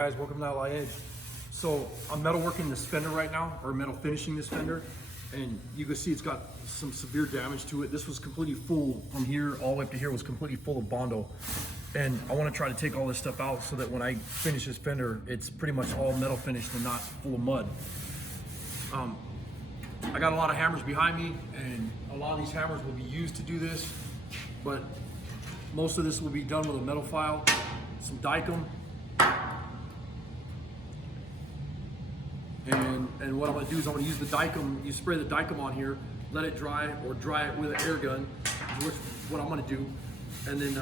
Hey guys, welcome to Outlaw Edge. So I'm metal working this fender right now, or metal finishing this fender, and you can see it's got some severe damage to it. This was completely full from here all the way up to here, was completely full of Bondo. And I want to try to take all this stuff out so that when I finish this fender, it's pretty much all metal finished and not full of mud. I got a lot of hammers behind me, and a lot of these hammers will be used to do this, but most of this will be done with a metal file, some Dykem, and what I'm going to do is I'm going to use the Dykem. You spray the Dykem on here, let it dry, or dry it with an air gun, which is what I'm going to do, and then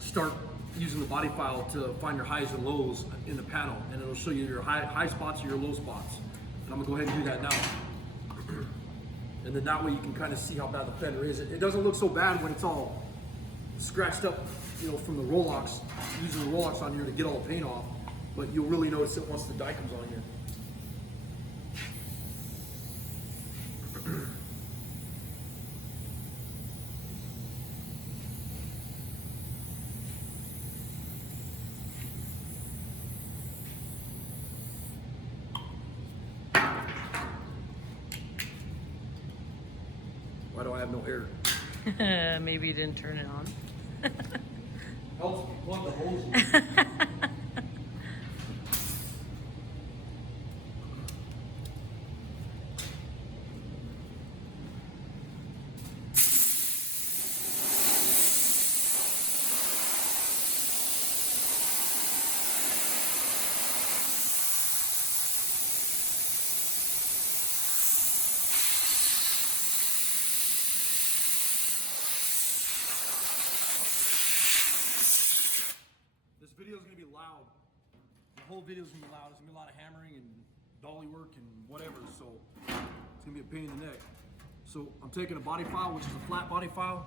start using the body file to find your highs and lows in the panel, and it'll show you your high spots or your low spots. And I'm going to go ahead and do that now. And then that way you can kind of see how bad the fender is. It doesn't look so bad when it's all scratched up, you know, from the Rolex, using the Rolex on here to get all the paint off, but you'll really notice it once the Dykem's on here. Why do I have no air? Maybe you didn't turn it on. Helps me plug the holes in. This video is going to be loud. The whole video is going to be loud. There's going to be a lot of hammering and dolly work and whatever, so it's going to be a pain in the neck. So I'm taking a body file, which is a flat body file.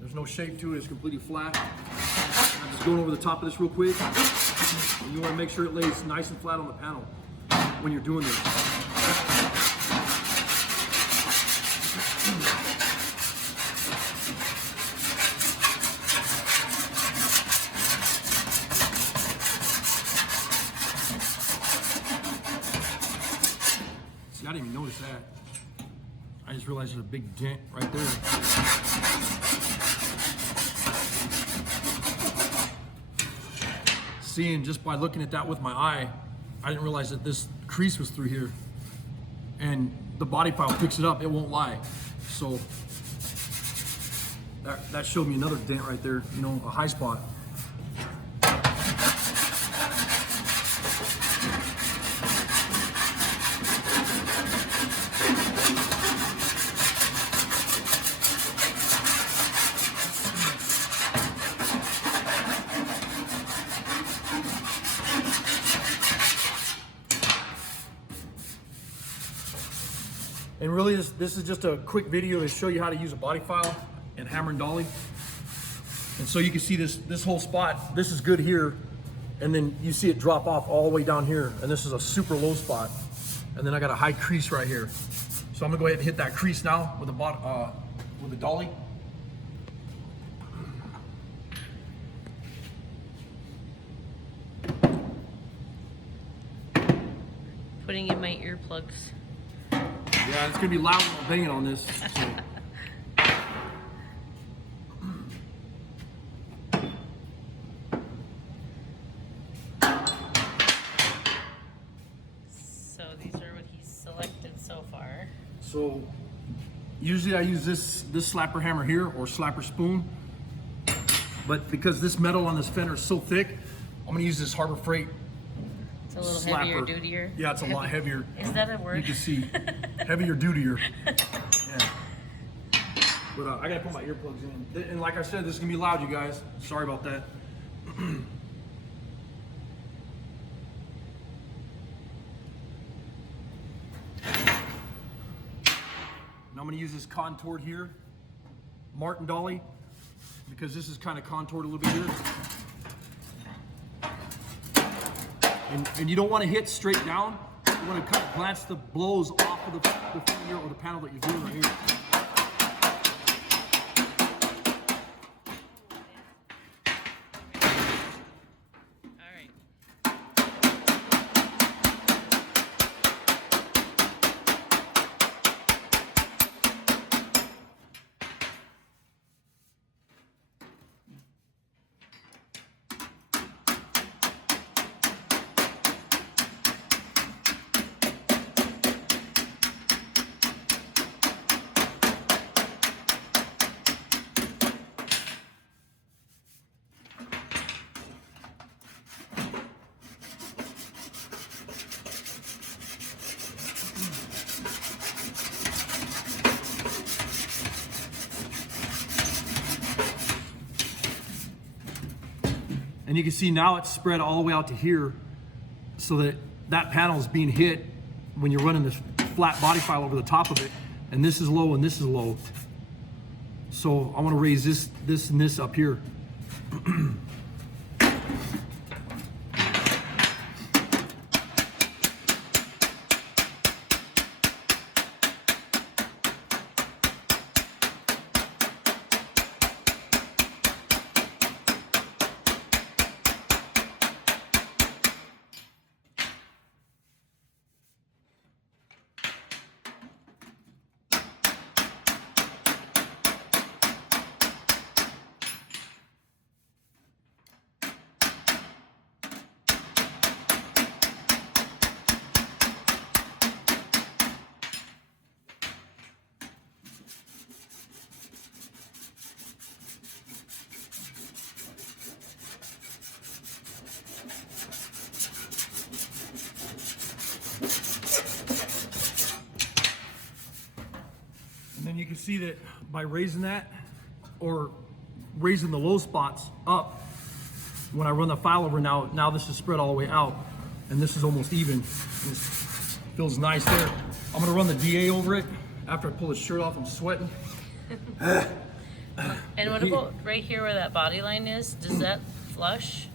There's no shape to it, it's completely flat. I'm just going over the top of this real quick. And you want to make sure it lays nice and flat on the panel when you're doing this. I didn't even notice that. I just realized there's a big dent right there. Seeing just by looking at that with my eye, I didn't realize that this crease was through here. And the body file picks it up, it won't lie. So that showed me another dent right there, you know, a high spot. And really, this is just a quick video to show you how to use a body file and hammer and dolly. And so you can see this whole spot, this is good here, and then you see it drop off all the way down here, and this is a super low spot. And then I got a high crease right here. So I'm gonna go ahead and hit that crease now with the dolly. Putting in my earplugs. Yeah, it's gonna be loud when I'm banging on this. So these are what he's selected so far. So usually I use this slapper hammer here or slapper spoon, but because this metal on this fender is so thick, I'm gonna use this Harbor Freight. It's a little slapper. heavier, dutier. Yeah, it's a lot heavier. Is that a word? You can see heavier, dutier. Yeah. But I gotta put my earplugs in. And like I said, this is gonna be loud, you guys. Sorry about that. Now I'm gonna use this contoured here, Martin dolly, because this is kind of contoured a little bit here. And you don't want to hit straight down. You want to glance the blows off of the fender or the panel that you're doing right here. All right. And you can see now it's spread all the way out to here, so that that panel is being hit when you're running this flat body file over the top of it. And this is low and this is low. So I want to raise this and this up here. And then you can see that by raising that, or raising the low spots up, when I run the file over now this is spread all the way out, and this is almost even. This feels nice there. I'm gonna run the DA over it. After I pull his shirt off, I'm sweating. And what about right here where that body line is? Does that flush?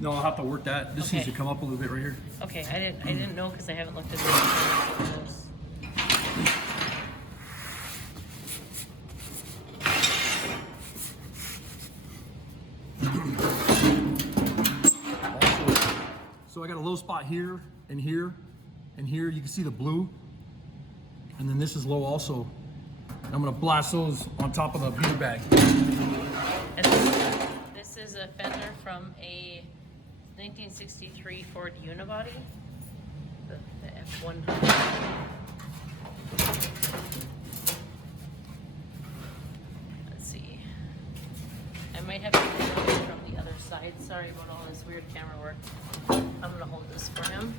No, I'll have to work that. This needs to Okay. come up a little bit right here. Okay, I didn't know because I haven't looked at this. So I got a low spot here and here and here. You can see the blue. And then this is low also. And I'm gonna blast those on top of the beater bag. And this is a fender from a 1963 Ford Unibody, the F100. Let's see. I might have to do it from the other side. Sorry about all this weird camera work. I'm gonna hold this for him.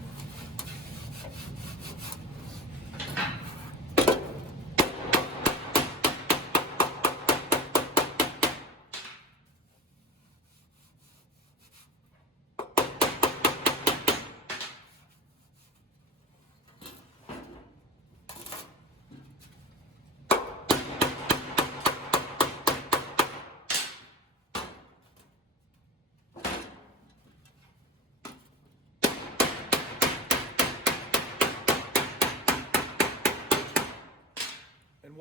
And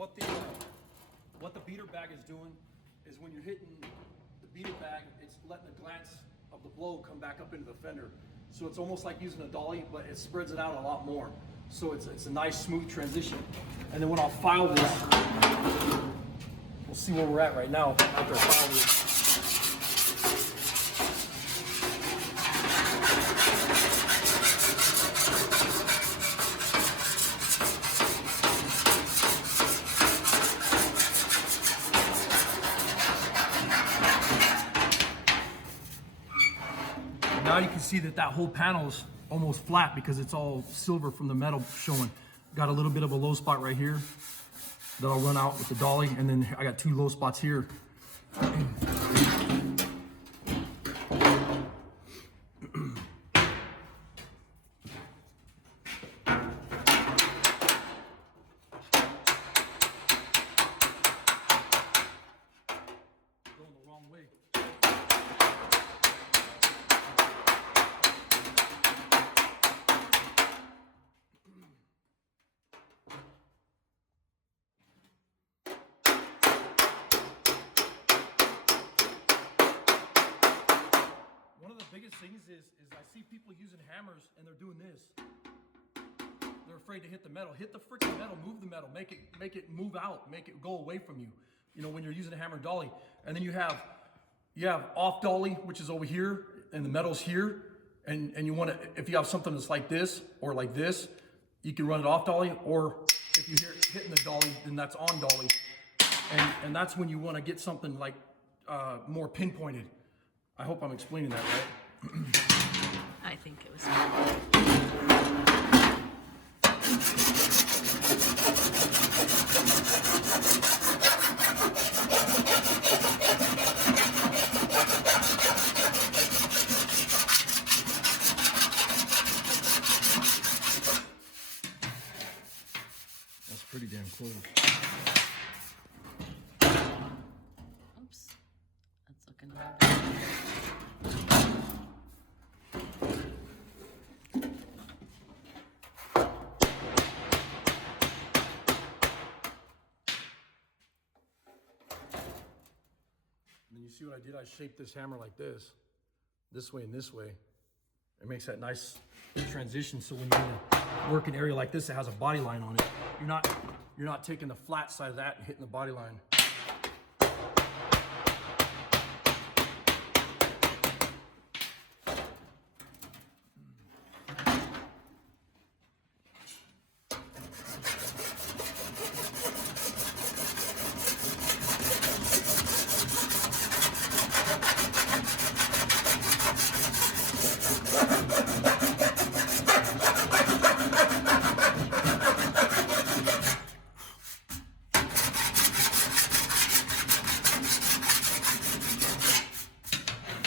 what the beater bag is doing is when you're hitting the beater bag, it's letting the glance of the blow come back up into the fender. So it's almost like using a dolly, but it spreads it out a lot more. So it's a nice smooth transition. And then when I'll file this, we'll see where we're at right now after I file this. Now you can see that whole panel is almost flat because it's all silver from the metal showing. Got a little bit of a low spot right here that I'll run out with the dolly, and then I got two low spots here. Going the wrong way. Biggest things is I see people using hammers and they're doing this. They're afraid to hit the metal. Hit the freaking metal, move the metal, make it move out, make it go away from you. You know, when you're using a hammer and dolly. And then you have off dolly, which is over here, and the metal's here. And you want to, if you have something that's like this or like this, you can run it off dolly, or if you hear it hitting the dolly, then that's on dolly. And that's when you want to get something like more pinpointed. I hope I'm explaining that right. I think it was. Oops, that's looking a little bit. And then you see what I did? I shaped this hammer like this way and this way. It makes that nice transition. So when you're in a working area like this that has a body line on it, you're not taking the flat side of that and hitting the body line.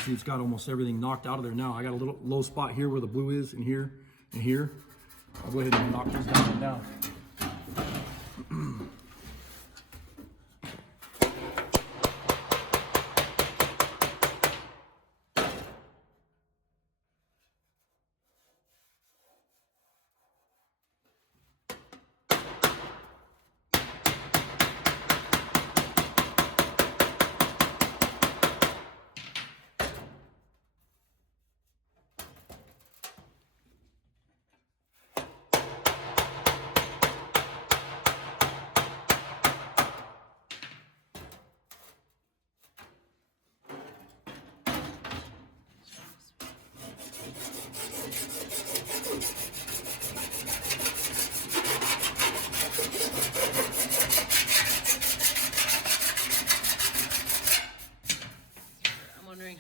See, it's got almost everything knocked out of there now. I got a little low spot here where the blue is, and here, and here. I'll go ahead and knock these down and down.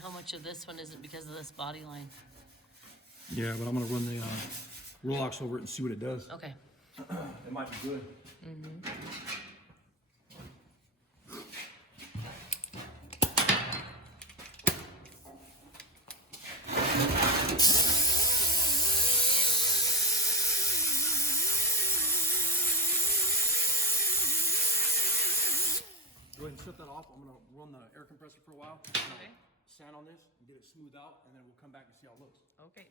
How much of this one isn't because of this body line? Yeah, but I'm gonna run the Rolex over it and see what it does. Okay. It might be good. Go ahead and shut that off. I'm gonna run the air compressor for a while. Okay. Sand on this and get it smoothed out, and then we'll come back and see how it looks. Okay.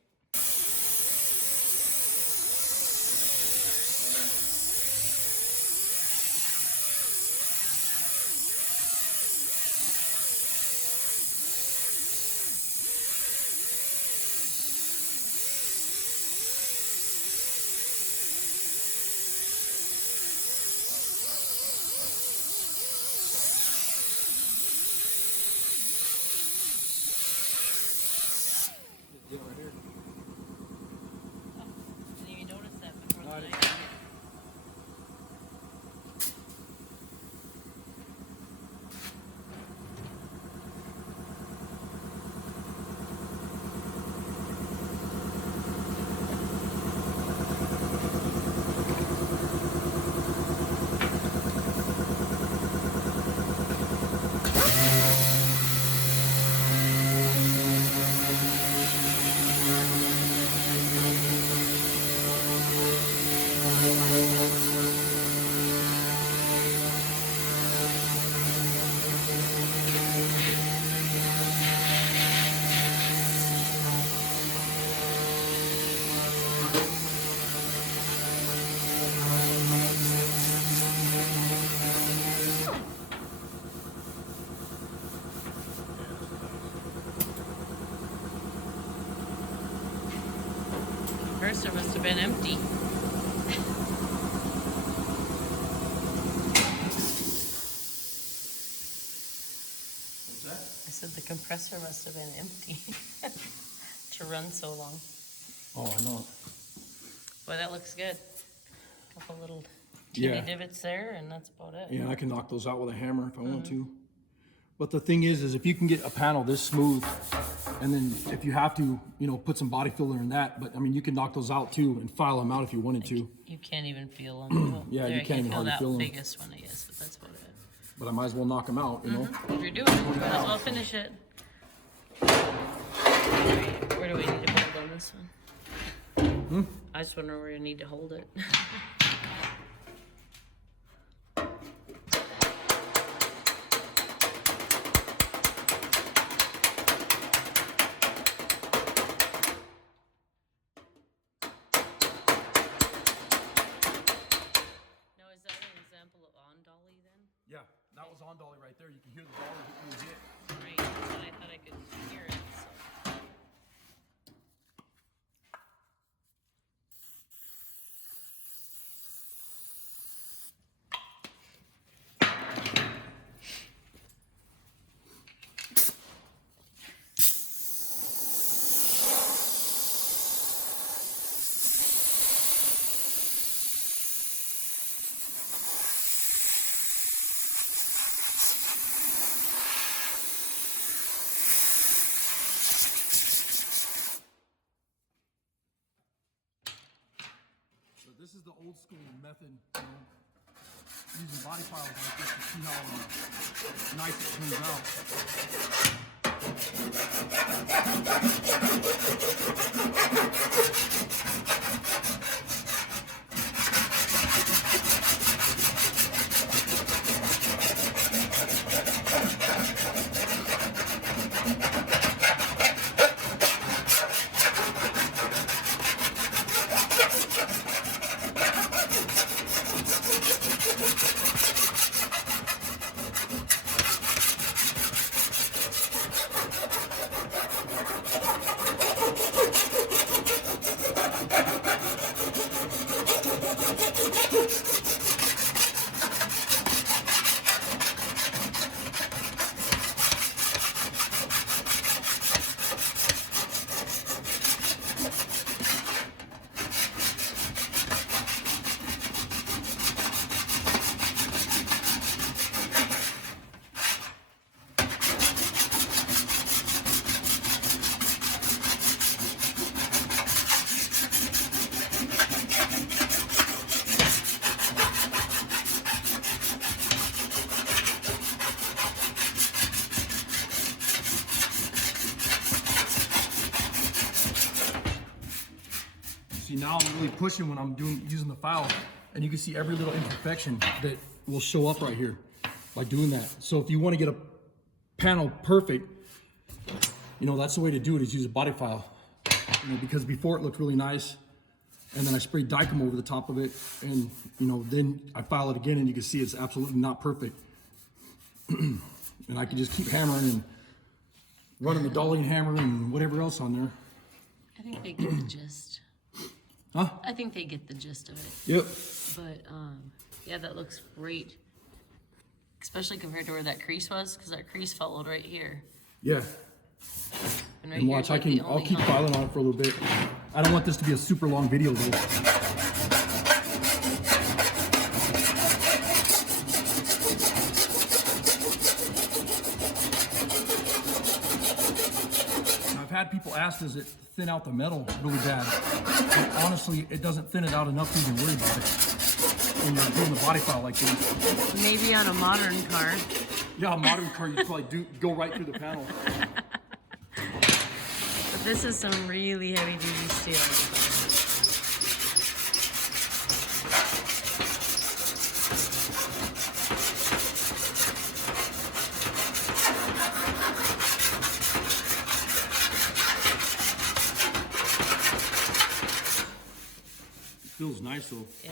Get right here. Didn't even notice that before No, the I night. didn't. Compressor must have been empty. What's that? I said the compressor must have been empty to run so long. Oh, I know. Boy, that looks good. Couple little teeny divots there, and that's about it. Yeah, I can knock those out with a hammer if I want to. But the thing is if you can get a panel this smooth, and then if you have to, you know, put some body filler in that, but I mean, you can knock those out too and file them out if you wanted to. You can't even feel them. Well, Yeah, you there, I can't even hardly that feel them. biggest one, I guess, but that's about it. But I might as well knock them out, you know? If you're doing it, might as well finish it. Where do we need to hold on this one? I just wonder where you need to hold it. Yeah, that was on Dolly right there. You can hear the dollar being hit. Right, but I thought I could hear it, so. So this is the old school method, you know, using body files like this to see how nice it turns out. See, now I'm really pushing when I'm using the file, and you can see every little imperfection that will show up right here by doing that. So if you want to get a panel perfect, you know, that's the way to do it, is use a body file. You know, because before it looked really nice, and then I sprayed Dykem over the top of it, and you know, then I file it again and you can see it's absolutely not perfect. And I can just keep hammering and running the Dolly hammer and whatever else on there. I think they get the gist. Huh? I think they get the gist of it. Yep. But yeah, that looks great. Especially compared to where that crease was, because that crease followed right here. Yeah. And, right And watch, here's like I'll keep filing on it for a little bit. I don't want this to be a super long video though. Now, I've had people ask, does it thin out the metal really bad? And honestly, it doesn't thin it out enough to even worry about it when you're doing the body file like this. Maybe on a modern car. Yeah, a modern car, you probably go right through the panel. But this is some really heavy duty steel. Feels nice though. Yeah.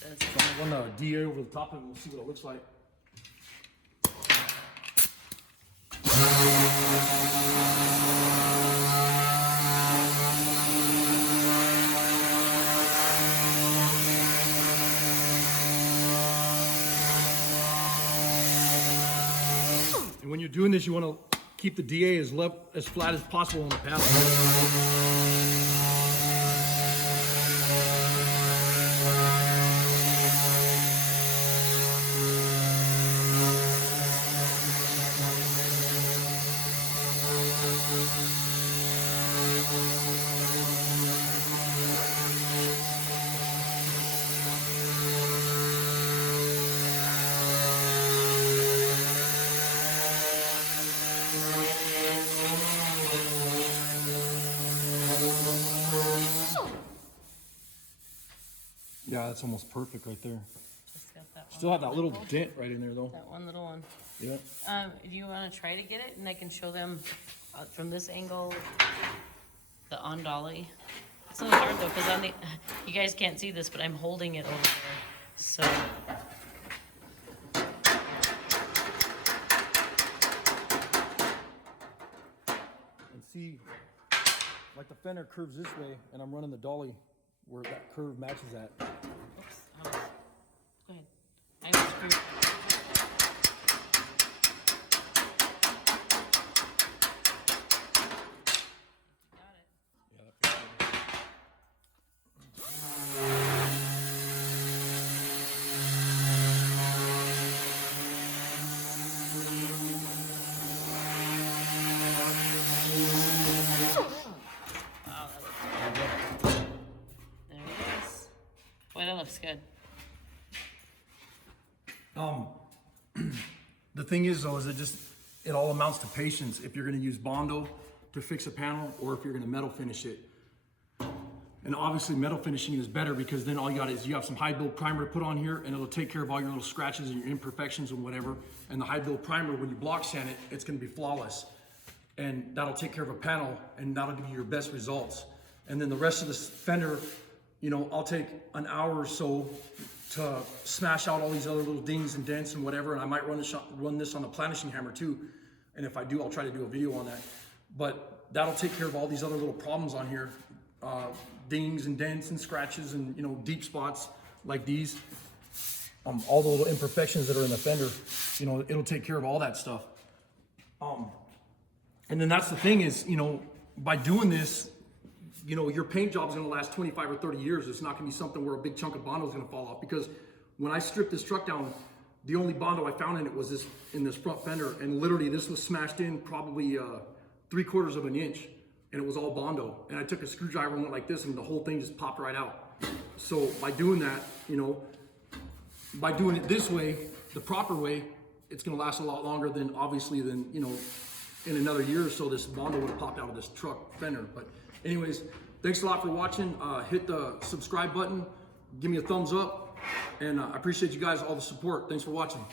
So I'm gonna run a DA over the top of it and we'll see what it looks like. And when you're doing this, you want to keep the DA as flat as possible on the panel. Yeah, that's almost perfect right there. Just got that one. Still have that little dent right in there though. That one little one. Yeah. Do you want to try to get it, and I can show them from this angle the on dolly? It's a little hard though, because on the you guys can't see this, but I'm holding it over there. So Like the fender curves this way, and I'm running the dolly where that curve matches that. Oops. Go ahead. I was screwed. Got it. Yeah, that feels good. Wow, that looks good. There it is. Boy, that looks good. The thing is though, it all amounts to patience if you're gonna use Bondo to fix a panel or if you're gonna metal finish it. And obviously metal finishing is better because then all you got is you have some high build primer to put on here and it'll take care of all your little scratches and your imperfections and whatever. And the high build primer, when you block sand it, it's gonna be flawless. And that'll take care of a panel and that'll give you your best results. And then the rest of this fender, you know, I'll take an hour or so to smash out all these other little dings and dents and whatever. And I might run this on the planishing hammer too. And if I do, I'll try to do a video on that. But that'll take care of all these other little problems on here. Dings and dents and scratches and, you know, deep spots like these. All the little imperfections that are in the fender, you know, it'll take care of all that stuff. And then that's the thing is, you know, by doing this, you know, your paint job is going to last 25 or 30 years. It's not going to be something where a big chunk of Bondo is going to fall off, because when I stripped this truck down, the only Bondo I found in it was this, in this front fender, and literally this was smashed in probably 3/4 of an inch, and it was all Bondo. And I took a screwdriver and went like this, and the whole thing just popped right out. So by doing that, you know, by doing it this way, the proper way, it's going to last a lot longer than obviously than, you know, in another year or so this Bondo would have popped out of this truck fender. But anyways, thanks a lot for watching. Hit the subscribe button, give me a thumbs up, and I appreciate you guys, all the support. Thanks for watching.